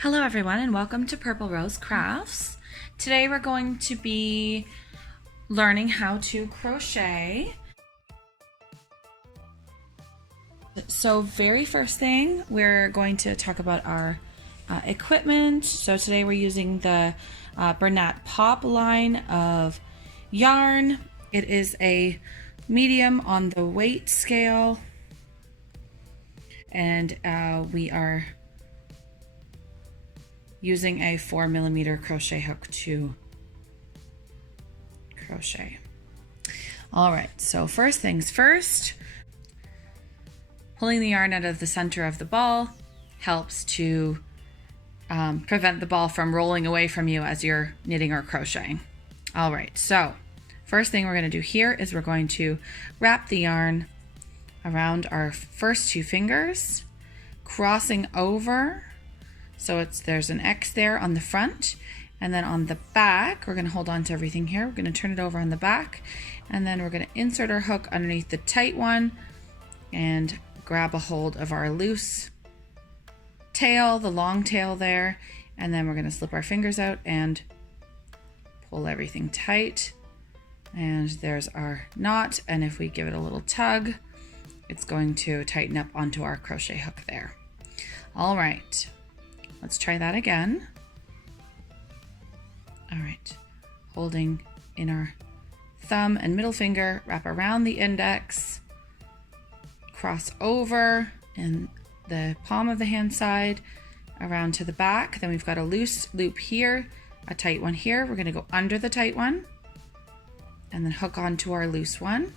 Hello everyone and welcome to Purple Rose Crafts. Today we're going to be learning how to crochet. So very first thing, we're going to talk about our equipment. So today we're using the Bernat Pop line of yarn. It is a medium on the weight scale, and we are using a 4mm crochet hook to crochet. All right, so first things first, pulling the yarn out of the center of the ball helps to prevent the ball from rolling away from you as you're knitting or crocheting. All right, so first thing we're going to do here is we're going to wrap the yarn around our first two fingers, crossing over. So there's an X there on the front, and then on the back, we're going to hold on to everything here. We're going to turn it over on the back, and then we're going to insert our hook underneath the tight one and grab a hold of our loose tail, the long tail there, and then we're going to slip our fingers out and pull everything tight. And there's our knot, and if we give it a little tug, it's going to tighten up onto our crochet hook there. All right. Let's try that again. All right, holding in our thumb and middle finger, wrap around the index, cross over in the palm of the hand side, around to the back. Then we've got a loose loop here, a tight one here. We're gonna go under the tight one and then hook onto our loose one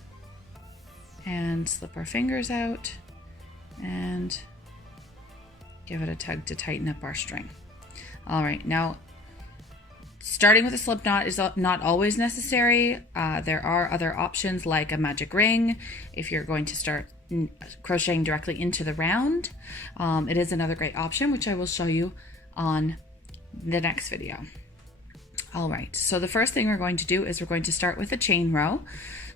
and slip our fingers out and give it a tug to tighten up our string. All right, now starting with a slip knot is not always necessary. There are other options like a magic ring if you're going to start crocheting directly into the round. It is another great option, which I will show you on the next video. All right, so the first thing we're going to do is we're going to start with a chain row.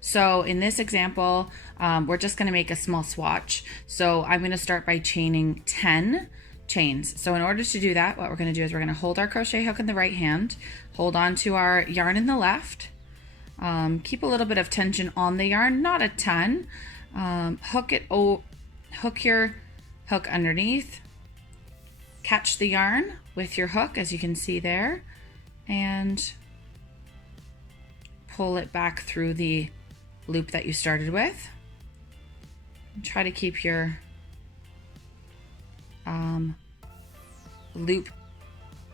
So in this example, we're just going to make a small swatch. So I'm going to start by chaining 10 chains. So in order to do that, what we're going to do is we're going to hold our crochet hook in the right hand, hold on to our yarn in the left, keep a little bit of tension on the yarn, not a ton, hook your hook underneath, catch the yarn with your hook as you can see there, and pull it back through the loop that you started with. Try to keep your loop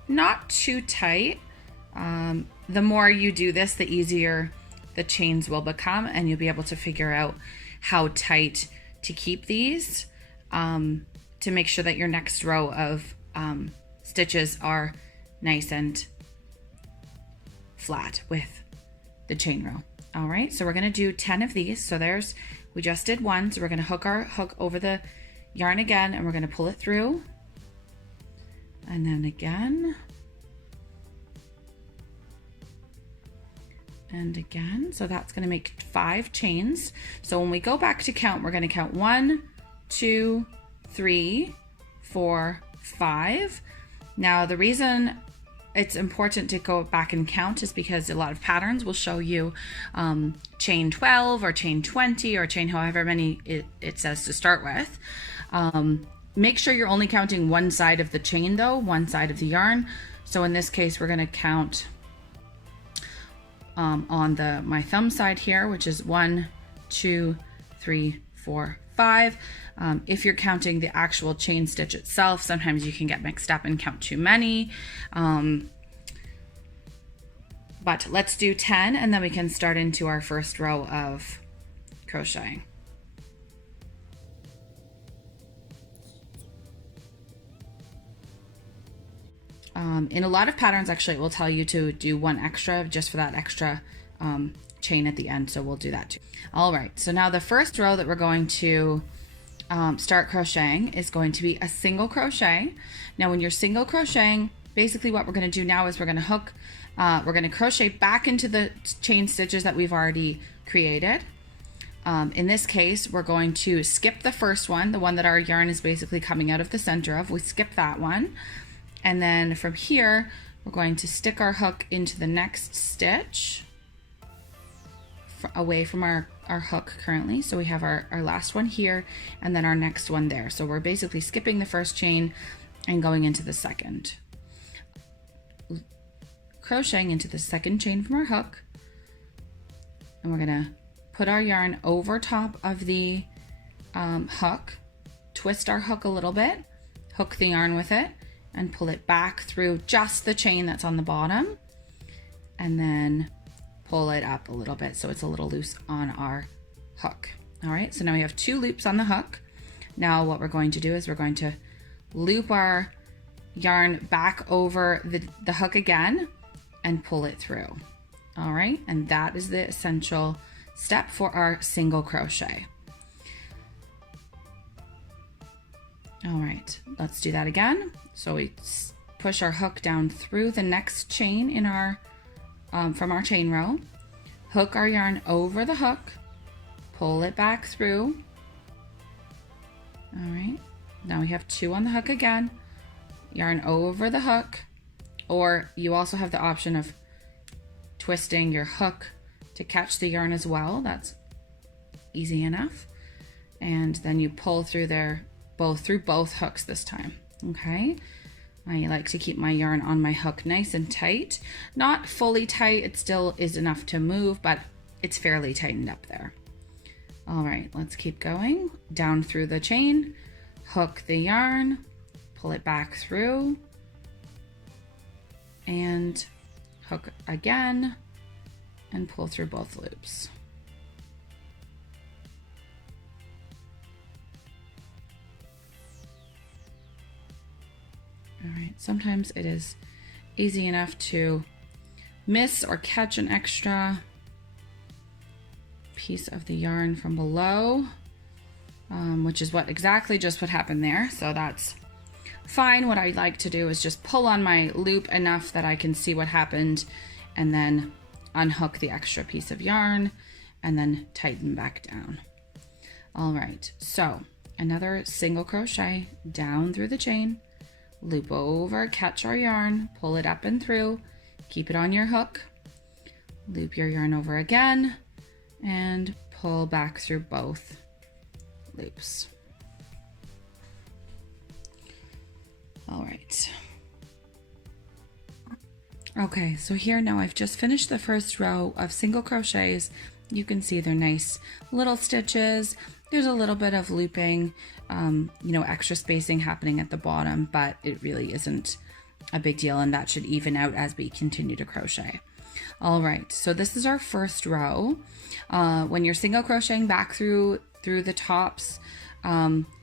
not too tight. The more you do this, the easier the chains will become, and you'll be able to figure out how tight to keep these to make sure that your next row of stitches are nice and flat with the chain row. All right, so we're going to do 10 of these. So we just did one, so we're going to hook our hook over the yarn again, and we're going to pull it through, and then again, and again. So that's going to make 5 chains. So when we go back to count, we're going to count 1, 2, 3, 4, 5. Now the reason it's important to go back and count is because a lot of patterns will show you chain 12 or chain 20 or chain however many it says to start with. Make sure you're only counting one side of the chain though, one side of the yarn. So in this case, we're going to count on my thumb side here, which is 1, 2, 3, 4, 5. If you're counting the actual chain stitch itself, sometimes you can get mixed up and count too many. But let's do 10 and then we can start into our first row of crocheting. In a lot of patterns, actually, it will tell you to do one extra just for that extra chain at the end, so we'll do that too. All right, so now the first row that we're going to start crocheting is going to be a single crochet. Now when you're single crocheting, basically what we're going to do now is we're going to crochet back into the chain stitches that we've already created. In this case, we're going to skip the first one, the one that our yarn is basically coming out of the center of. We skip that one, And then from here, we're going to stick our hook into the next stitch away from our hook currently. So we have our last one here and then our next one there. So we're basically skipping the first chain and going into the second. Crocheting into the second chain from our hook. And we're gonna put our yarn over top of the hook, twist our hook a little bit, hook the yarn with it, and pull it back through just the chain that's on the bottom, and then pull it up a little bit so it's a little loose on our hook. All right, so now we have 2 loops on the hook. Now what we're going to do is we're going to loop our yarn back over the hook again and pull it through. All right, and that is the essential step for our single crochet. All right, let's do that again. So we push our hook down through the next chain in our from our chain row, hook our yarn over the hook, pull it back through. All right, now we have 2 on the hook again, yarn over the hook, or you also have the option of twisting your hook to catch the yarn as well. That's easy enough. And then you pull through through both hooks this time. Okay, I like to keep my yarn on my hook nice and tight. Not fully tight, it still is enough to move, but it's fairly tightened up there. All right, let's keep going. Down through the chain, hook the yarn, pull it back through, and hook again, and pull through both loops. All right, sometimes it is easy enough to miss or catch an extra piece of the yarn from below, which is exactly what happened there. So that's fine. What I like to do is just pull on my loop enough that I can see what happened and then unhook the extra piece of yarn and then tighten back down. All right, so another single crochet down through the chain, loop over, catch our yarn, pull it up and through, keep it on your hook, loop your yarn over again, and pull back through both loops. All right. Okay, so here now I've just finished the first row of single crochets. You can see they're nice little stitches. There's a little bit of looping, extra spacing happening at the bottom, but it really isn't a big deal, and that should even out as we continue to crochet. All right, so this is our first row. When you're single crocheting back through the tops,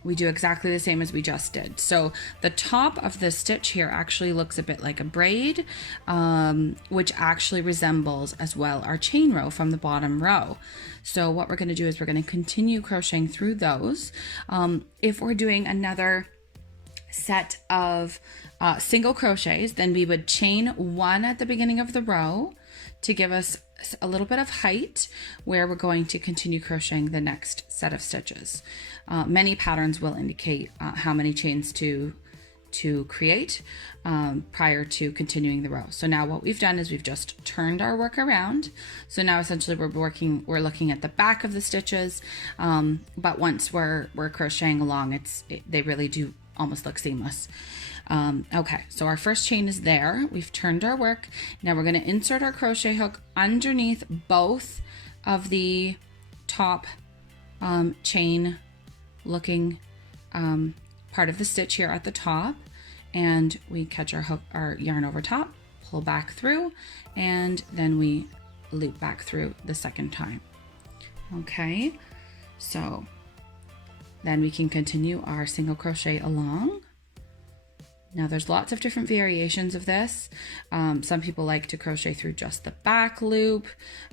we do exactly the same as we just did. So the top of the stitch here actually looks a bit like a braid, which actually resembles as well our chain row from the bottom row. So what we're going to do is we're going to continue crocheting through those. If we're doing another set of single crochets, then we would chain 1 at the beginning of the row to give us a little bit of height where we're going to continue crocheting the next set of stitches. Many patterns will indicate how many chains to create prior to continuing the row. So now what we've done is we've just turned our work around. So now essentially we're looking at the back of the stitches, but once we're crocheting along, they really do almost look seamless. Okay, so our first chain is there. We've turned our work. Now we're going to insert our crochet hook underneath both of the top chain looking part of the stitch here at the top, and we catch our yarn over top, pull back through, and then we loop back through the second time. Okay, so then we can continue our single crochet along. Now there's lots of different variations of this. Some people like to crochet through just the back loop,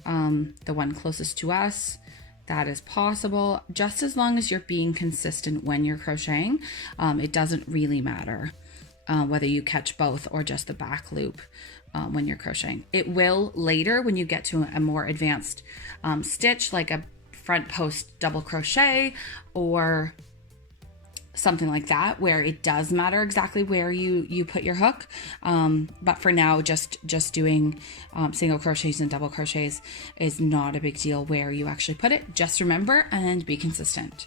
the one closest to us. That is possible, just as long as you're being consistent when you're crocheting. It doesn't really matter whether you catch both or just the back loop when you're crocheting. It will later when you get to a more advanced stitch, like a front post double crochet or something like that where it does matter exactly where you put your hook, but for now just doing single crochets and double crochets is not a big deal where you actually put it. Just remember and be consistent.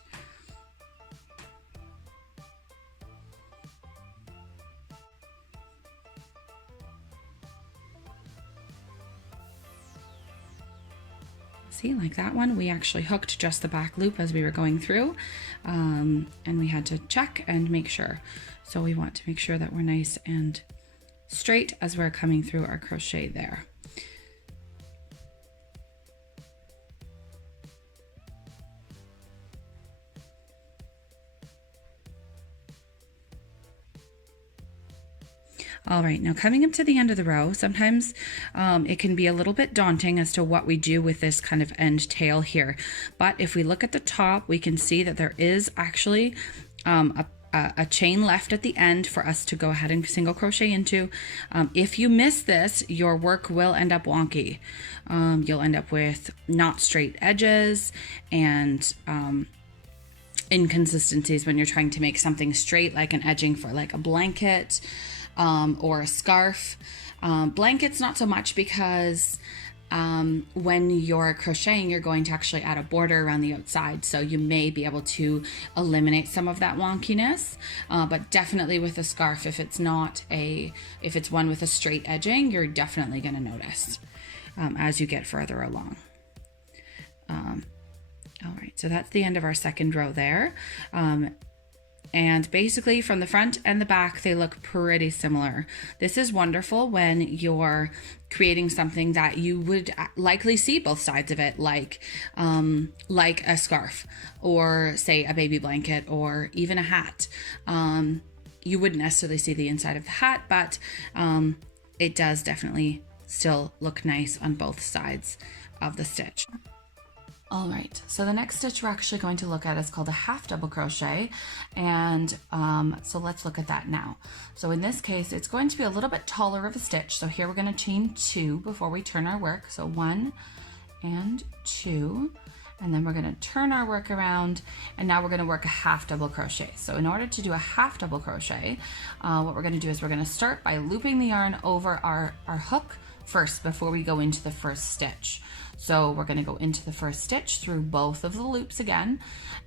See, like that one, we actually hooked just the back loop as we were going through, and we had to check and make sure. So we want to make sure that we're nice and straight as we're coming through our crochet there. All right, now coming up to the end of the row, sometimes it can be a little bit daunting as to what we do with this kind of end tail here. But if we look at the top, we can see that there is actually a chain left at the end for us to go ahead and single crochet into. If you miss this, your work will end up wonky. You'll end up with not straight edges and inconsistencies when you're trying to make something straight, like an edging for like a blanket. Or a scarf. Blankets, not so much, because when you're crocheting, you're going to actually add a border around the outside. So you may be able to eliminate some of that wonkiness, but definitely with a scarf, if it's one with a straight edging, you're definitely going to notice as you get further along. All right, so that's the end of our second row there. And basically from the front and the back, they look pretty similar. This is wonderful when you're creating something that you would likely see both sides of it, like a scarf or say a baby blanket or even a hat. You wouldn't necessarily see the inside of the hat, but it does definitely still look nice on both sides of the stitch. All right, so the next stitch we're actually going to look at is called a half double crochet, and so let's look at that now. So in this case, it's going to be a little bit taller of a stitch. So here we're going to chain 2 before we turn our work. So 1 and 2, and then we're going to turn our work around, and now we're going to work a half double crochet. So in order to do a half double crochet, what we're going to do is we're going to start by looping the yarn over our hook first before we go into the first stitch. So we're going to go into the first stitch through both of the loops again,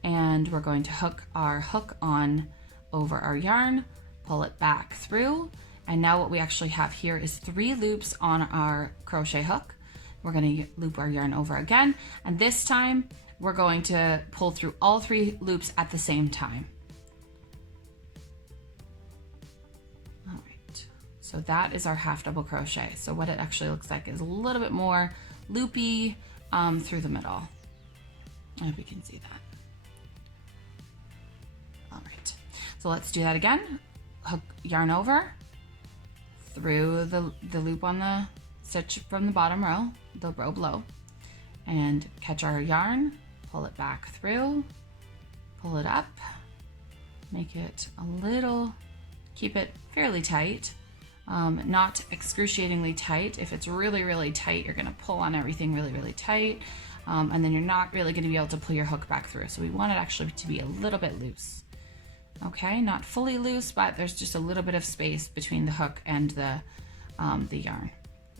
and we're going to hook our hook on over our yarn, pull it back through, and now what we actually have here is 3 loops on our crochet hook. We're going to loop our yarn over again, and this time we're going to pull through all 3 loops at the same time. All right, so that is our half double crochet. So what it actually looks like is a little bit more loopy through the middle. I hope you can see that. All right, so let's do that again. Hook yarn over through the loop on the stitch from the bottom row, the row below, and catch our yarn, pull it back through, pull it up, make it a little, keep it fairly tight. Not excruciatingly tight. If it's really, really tight, you're going to pull on everything really, really tight, and then you're not really going to be able to pull your hook back through. So we want it actually to be a little bit loose. Okay, not fully loose, but there's just a little bit of space between the hook and the yarn.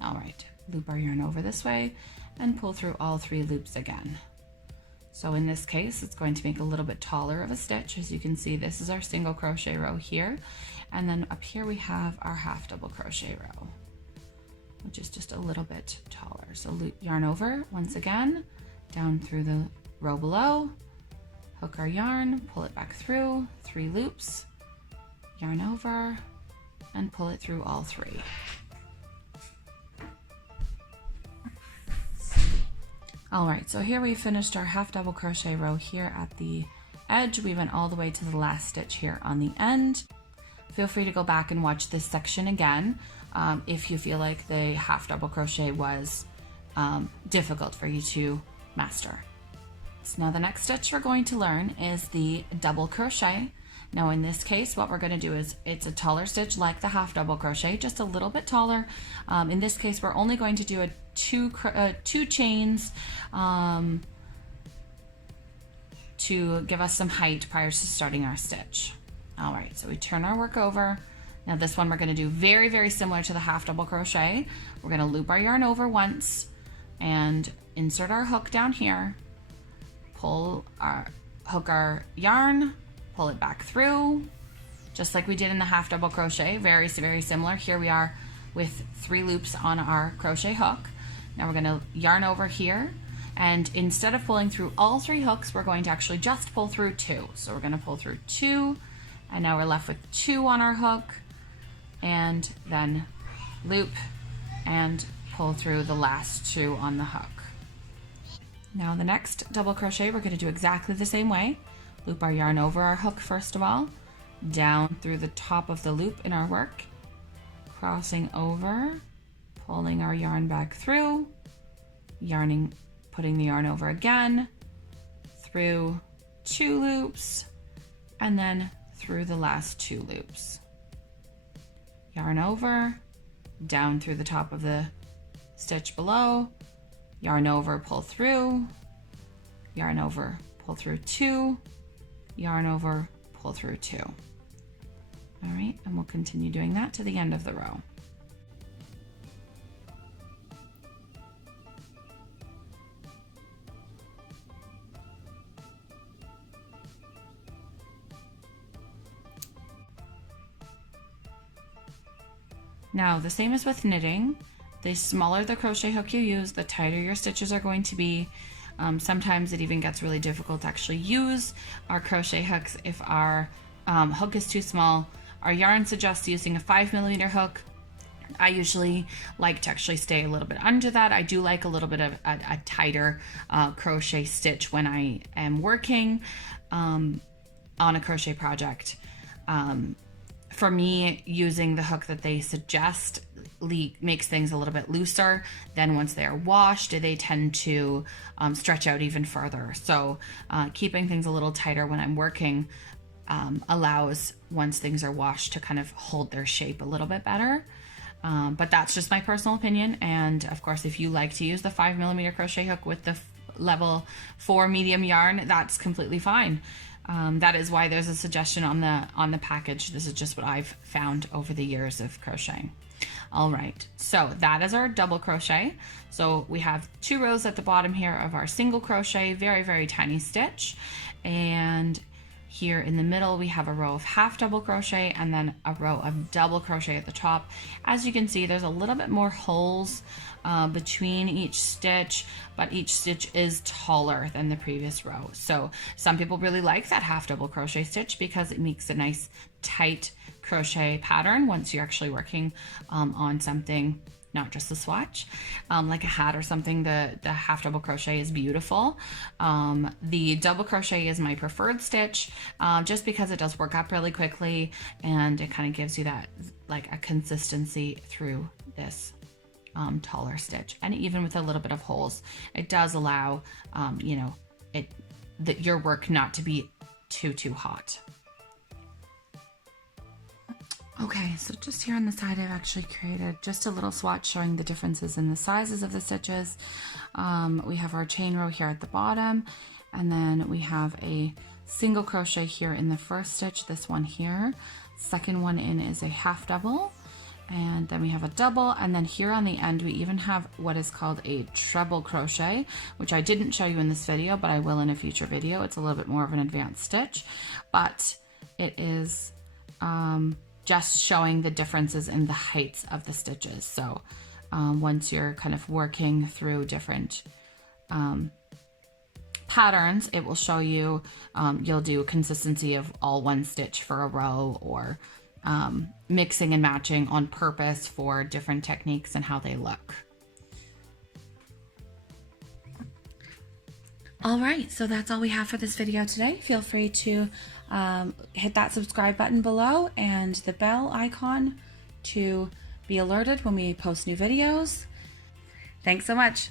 All right, loop our yarn over this way and pull through all 3 loops again. So in this case, it's going to make a little bit taller of a stitch. As you can see, this is our single crochet row here. And then up here we have our half double crochet row, which is just a little bit taller. So loop yarn over once again, down through the row below, hook our yarn, pull it back through, 3 loops, yarn over, and pull it through all 3. All right, so here we finished our half double crochet row here at the edge. We went all the way to the last stitch here on the end. Feel free to go back and watch this section again if you feel like the half double crochet was difficult for you to master. So now the next stitch we're going to learn is the double crochet. Now in this case, what we're going to do is it's a taller stitch like the half double crochet, just a little bit taller. In this case, we're only going to do a two chains, to give us some height prior to starting our stitch. All right, so we turn our work over. Now this one we're going to do very, very similar to the half double crochet. We're going to loop our yarn over once and insert our hook down here, hook our yarn, pull it back through, just like we did in the half double crochet. Very, very similar. Here we are with 3 loops on our crochet hook. Now we're going to yarn over here, and instead of pulling through all 3 hooks, we're going to actually just pull through 2. So we're going to pull through 2, and now we're left with 2 on our hook, and then loop and pull through the last 2 on the hook. Now the next double crochet, we're going to do exactly the same way. Loop our yarn over our hook first of all, down through the top of the loop in our work, crossing over, pulling our yarn back through, yarning, putting the yarn over again, through 2 loops, and then through the last 2 loops. Yarn over, down through the top of the stitch below, yarn over, pull through, yarn over, pull through 2, yarn over, pull through 2. All right, and we'll continue doing that to the end of the row. Now, the same as with knitting, the smaller the crochet hook you use, the tighter your stitches are going to be. Sometimes it even gets really difficult to actually use our crochet hooks if our hook is too small. Our yarn suggests using a 5mm hook. I usually like to actually stay a little bit under that. I do like a little bit of a tighter crochet stitch when I am working on a crochet project. For me, using the hook that they suggest makes things a little bit looser. Then once they are washed, they tend to stretch out even further. So keeping things a little tighter when I'm working allows, once things are washed, to kind of hold their shape a little bit better. But that's just my personal opinion. And of course, if you like to use the 5mm crochet hook with the level 4 medium yarn, that's completely fine. That is why there's a suggestion on the package. This is just what I've found over the years of crocheting. All right, so that is our double crochet. So we have 2 rows at the bottom here of our single crochet, very, very tiny stitch. And here in the middle, we have a row of half double crochet and then a row of double crochet at the top. As you can see, there's a little bit more holes between each stitch, but each stitch is taller than the previous row. So some people really like that half double crochet stitch because it makes a nice tight crochet pattern once you're actually working on something, not just the swatch, like a hat or something. The half double crochet is beautiful. The double crochet is my preferred stitch, just because it does work up really quickly and it kind of gives you that, like, a consistency through this taller stitch. And even with a little bit of holes, it does allow you know, your work not to be too hot. Okay, so just here on the side, I've actually created just a little swatch showing the differences in the sizes of the stitches. We have our chain row here at the bottom, and then we have a single crochet here in the first stitch, this one here. Second one in is a half double, and then we have a double, and then here on the end we even have what is called a treble crochet, which I didn't show you in this video, but I will in a future video. It's a little bit more of an advanced stitch, but it is just showing the differences in the heights of the stitches. So once you're kind of working through different patterns, it will show you, you'll do consistency of all one stitch for a row, or mixing and matching on purpose for different techniques and how they look. All right, so that's all we have for this video today. Feel free to hit that subscribe button below and the bell icon to be alerted when we post new videos. Thanks so much.